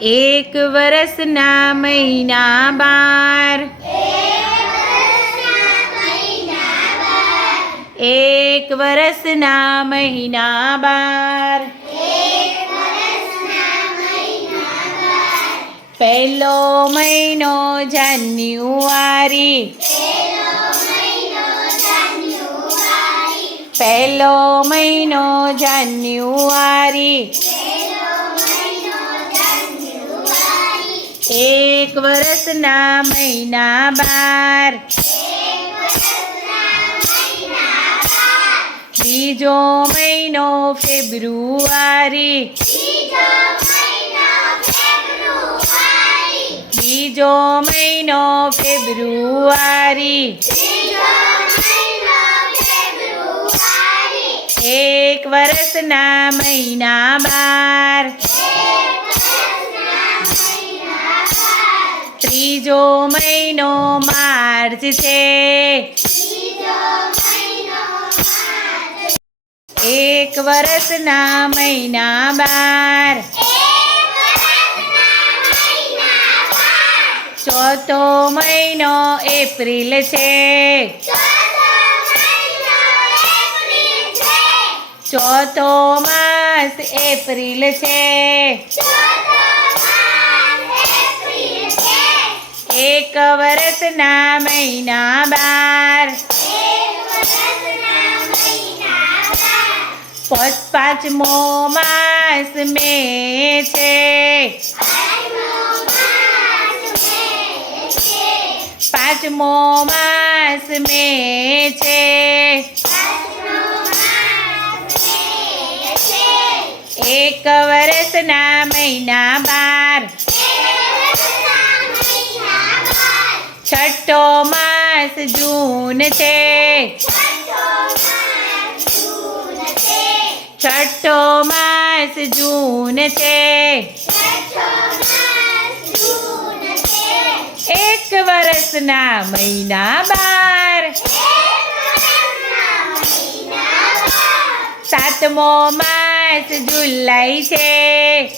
એક વરસના મહિના બાર એક વરસના મહિના બાર પહેલો મહિનો જાન્યુઆરી પહેલો મહિનો જાન્યુઆરી એક વરસના મહિના બાર બીજો મહિનો ફેબ્રુઆરી બીજો મહિનો ફેબ્રુઆરી એક વરસના મહિના બાર ત્રીજો મહિનો માર્ચ છે. એક વર્ષના મહિના બાર. ચોથો મહિનો એપ્રિલ છે. ચોથો માસ એપ્રિલ છે. એક વરસના મહિના બાર પોચ પાંચમો માસ મે છે પાંચમો માસ મે છે એક વરસના મહિના બાર છઠ્ઠો માસ જૂન છે. છઠ્ઠો માસ જૂન છે. એક વર્ષના મહિના બાર. સાતમો માસ જુલાઈ છે.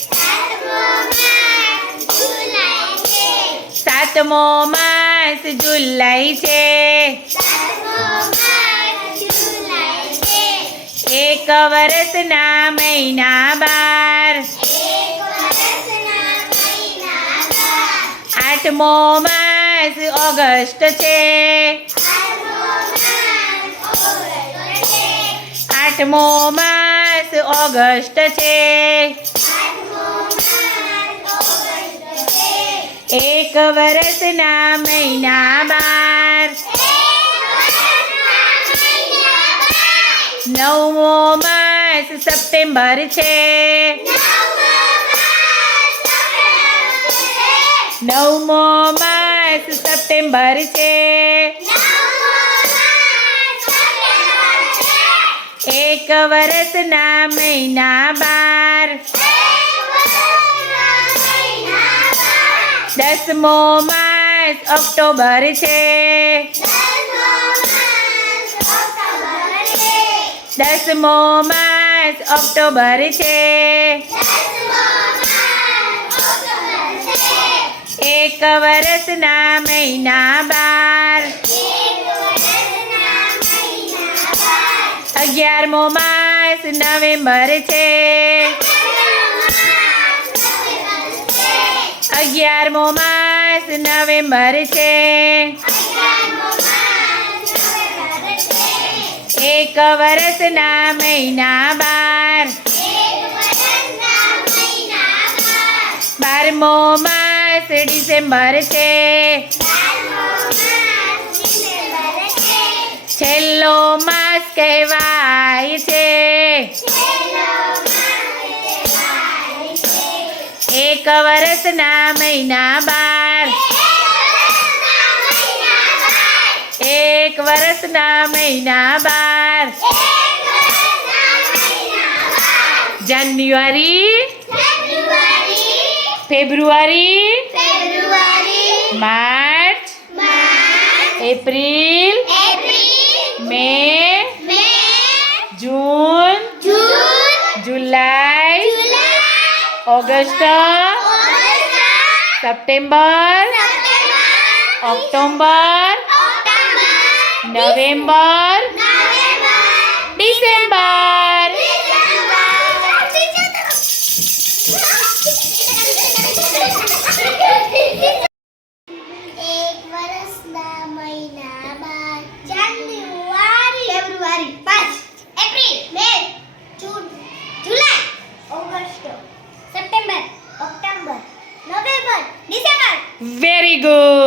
સાતમો માસ જુલાઈ છે. એક વર્ષના મહિના બાર. આઠમો માસ ઓગસ્ટ છે. આઠમો માસ ઓગસ્ટ છે. એક વરસના મહિના બાર. નવમો માસ સપ્ટેમ્બર છે. નવમો માસ સપ્ટેમ્બર છે. એક વરસના મહિના બાર. દસમો માસ ઓક્ટોબર છે. દસમો માસ ઓક્ટોબર છે. એક વર્ષના મહિના બાર. અગિયારમો માસ નવેમ્બર છે. અગિયારમો માસ નવેમ્બર છે એક વરસના મહિના બાર બારમો માસ ડિસેમ્બર છે છેલ્લો માસ કહેવાય છે એક વર્ષના મહિના બાર. એક વર્ષના મહિના બાર. January. February. March. April. May. August September अक्टूबर नवंबर दिसंबर 那个